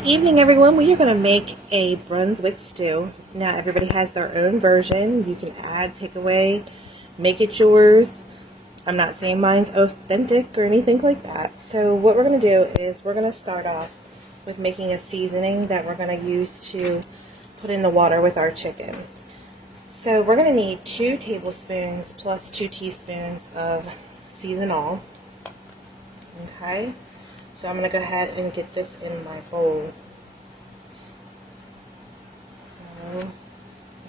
Good evening, everyone. We are going to make a Brunswick stew. Now, everybody has their own version. You can add, take away, make it yours. I'm not saying mine's authentic or anything like that. So what we're going to do is we're going to start off with making a seasoning that we're going to use to put in the water with our chicken. So we're going to need 2 tablespoons plus 2 teaspoons of season all. Okay. So I'm going to go ahead and get this in my bowl. So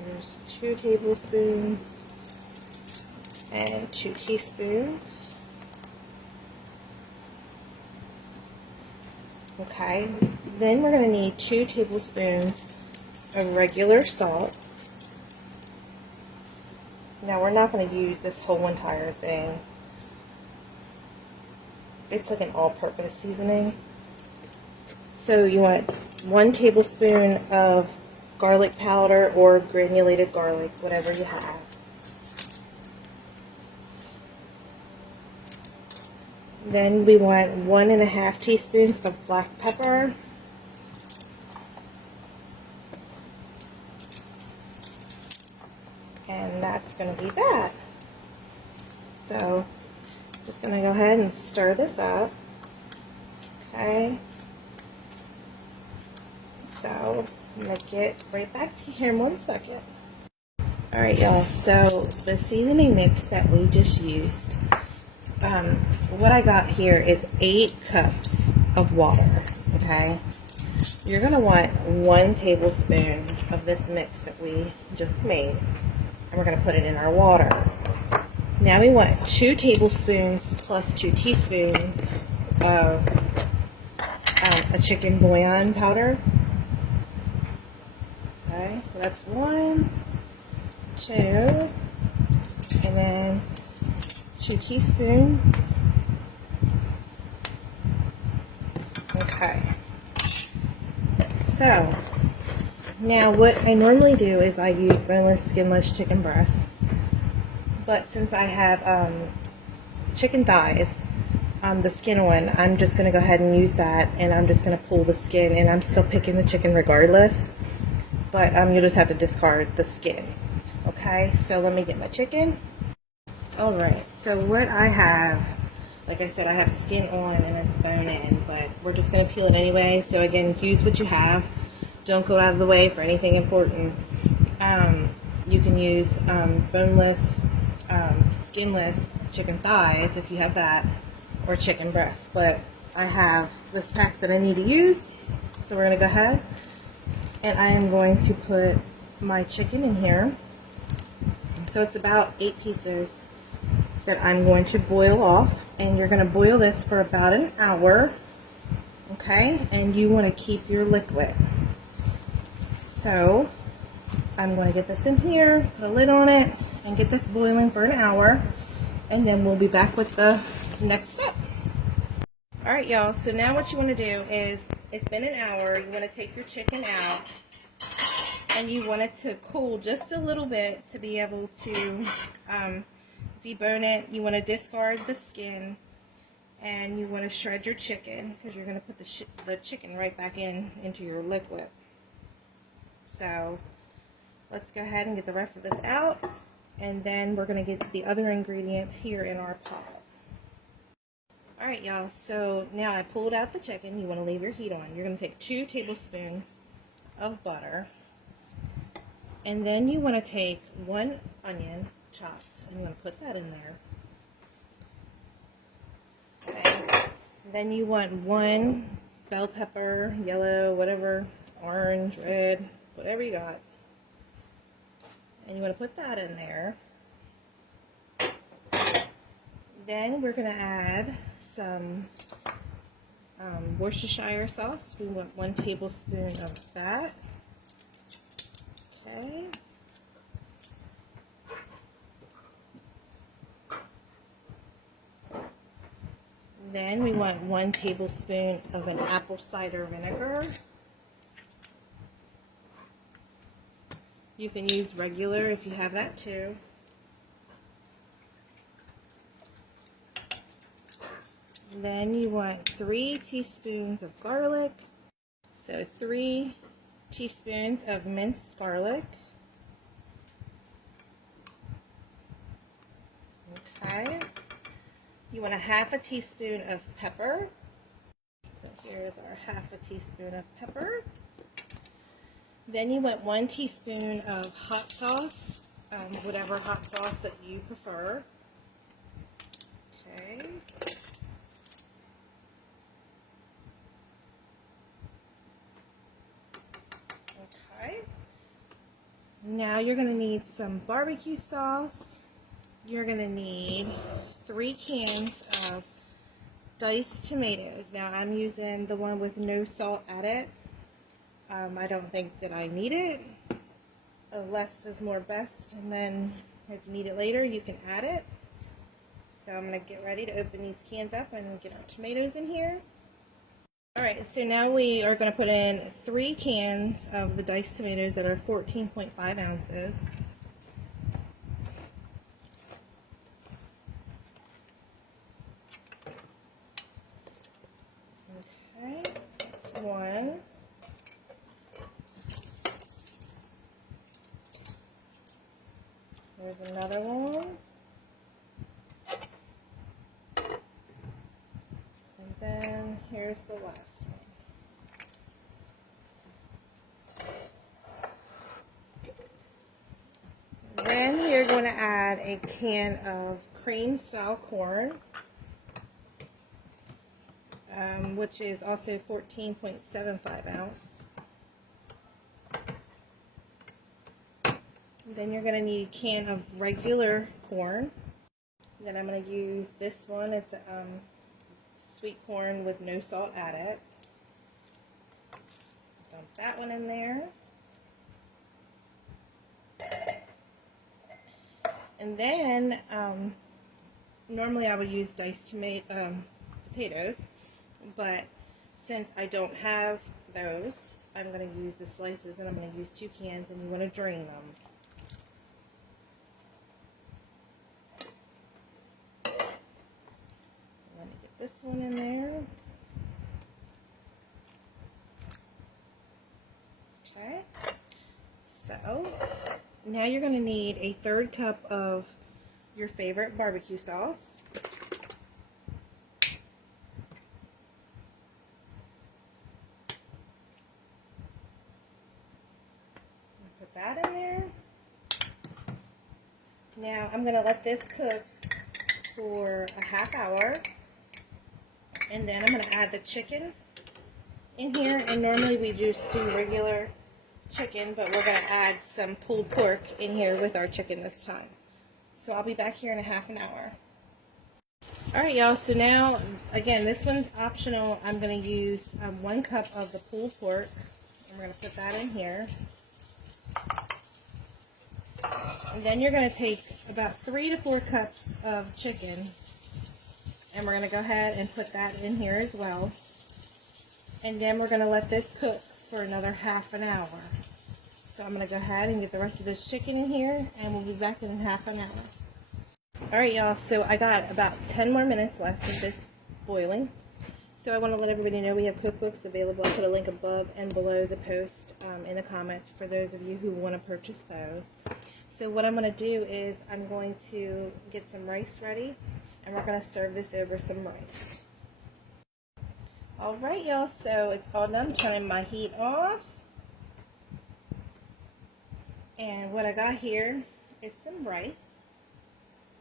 there's 2 tablespoons and 2 teaspoons. Okay, then we're going to need 2 tablespoons of regular salt. Now we're not going to use this whole entire thing. It's like an all-purpose seasoning. So you want 1 tablespoon of garlic powder or granulated garlic, whatever you have. Then we want 1½ teaspoons of black pepper. And that's going to be that. So just going to go ahead and stir this up. Okay. So I'm going to get right back to you in 1 second. Alright, y'all. So the seasoning mix that we just used, what I got here is 8 cups of water. Okay. You're going to want 1 tablespoon of this mix that we just made. And we're going to put it in our water. Now we want 2 tablespoons plus 2 teaspoons of a chicken bouillon powder. Okay, so that's 1, 2, and then 2 teaspoons. Okay. So now what I normally do is I use boneless, skinless chicken breast. But since I have chicken thighs, the skin one, I'm just going to go ahead and use that, and I'm just going to pull the skin, and I'm still picking the chicken regardless, but you'll just have to discard the skin. Okay, so let me get my chicken. Alright, so what I have, like I said, I have skin on and it's bone in, but we're just going to peel it anyway. So again, use what you have. Don't go out of the way for anything important. You can use boneless, skinless chicken thighs if you have that, or chicken breasts, but I have this pack that I need to use, so we're going to go ahead and I am going to put my chicken in here. So it's about 8 pieces that I'm going to boil off, and you're going to boil this for about an hour, okay, and you want to keep your liquid. So I'm going to get this in here, put a lid on it, and get this boiling for an hour, and then we'll be back with the next step. Alright, y'all, so now what you want to do is, it's been an hour, you want to take your chicken out, and you want it to cool just a little bit to be able to debone it. You want to discard the skin, and you want to shred your chicken, because you're going to put the chicken right back into your liquid. So let's go ahead and get the rest of this out, and then we're going to get the other ingredients here in our pot. Alright, y'all, so now I pulled out the chicken. You want to leave your heat on. You're going to take 2 tablespoons of butter, and then you want to take 1 onion chopped, and you want to put that in there. Okay. Then you want 1 bell pepper, yellow, whatever, orange, red, whatever you got. And you want to put that in there. Then we're going to add some Worcestershire sauce. We want 1 tablespoon of that. Okay. Then we want 1 tablespoon of an apple cider vinegar. You can use regular if you have that too. Then you want 3 teaspoons of garlic. So 3 teaspoons of minced garlic. Okay. You want a half a teaspoon of pepper. So here's our half a teaspoon of pepper. Then you want 1 teaspoon of hot sauce, whatever hot sauce that you prefer. Okay. Okay. Now you're going to need some barbecue sauce. You're going to need 3 cans of diced tomatoes. Now I'm using the one with no salt added. I don't think that I need it. Less is more best, and then if you need it later, you can add it. So I'm going to get ready to open these cans up and get our tomatoes in here. Alright, so now we are going to put in 3 cans of the diced tomatoes that are 14.5 ounces. Okay, that's 1. There's another one. And then here's the last one. Then you're going to add a can of cream style corn, which is also 14.75 ounce. Then you're going to need a can of regular corn. Then I'm going to use this one. It's sweet corn with no salt added. Dump that one in there. And then normally I would use diced potatoes, but since I don't have those, I'm going to use the slices, and I'm going to use 2 cans, and you want to drain them. Let me get this one in there. Okay, so now you're going to need a 1/3 cup of your favorite barbecue sauce. Put that in there. Now I'm going to let this cook for a half hour, and then I'm going to add the chicken in here. And normally we just do regular chicken, but we're going to add some pulled pork in here with our chicken this time. So I'll be back here in a half an hour. Alright y'all, so now again, this one's optional. I'm going to use 1 cup of the pulled pork, and we're going to put that in here. And then you're going to take about 3 to 4 cups of chicken, and we're going to go ahead and put that in here as well. And then we're going to let this cook for another half an hour. So I'm going to go ahead and get the rest of this chicken in here, and we'll be back in half an hour. Alright y'all, so I got about 10 more minutes left of this boiling. So I want to let everybody know we have cookbooks available. I'll put a link above and below the post in the comments for those of you who want to purchase those. So what I'm going to do is I'm going to get some rice ready, and we're going to serve this over some rice. Alright y'all, so it's all done. I'm turning my heat off. And what I got here is some rice.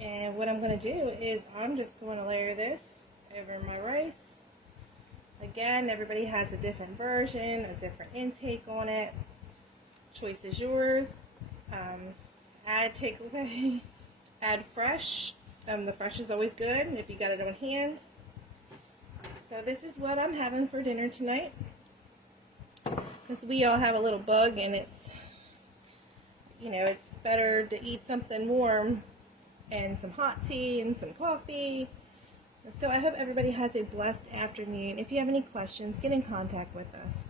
And what I'm going to do is I'm just going to layer this over my rice. Again, everybody has a different version, a different intake on it. Choice is yours. Add takeaway, add fresh. The fresh is always good if you got it on hand. So this is what I'm having for dinner tonight. Because we all have a little bug, and it's, you know, it's better to eat something warm and some hot tea and some coffee. So I hope everybody has a blessed afternoon. If you have any questions, get in contact with us.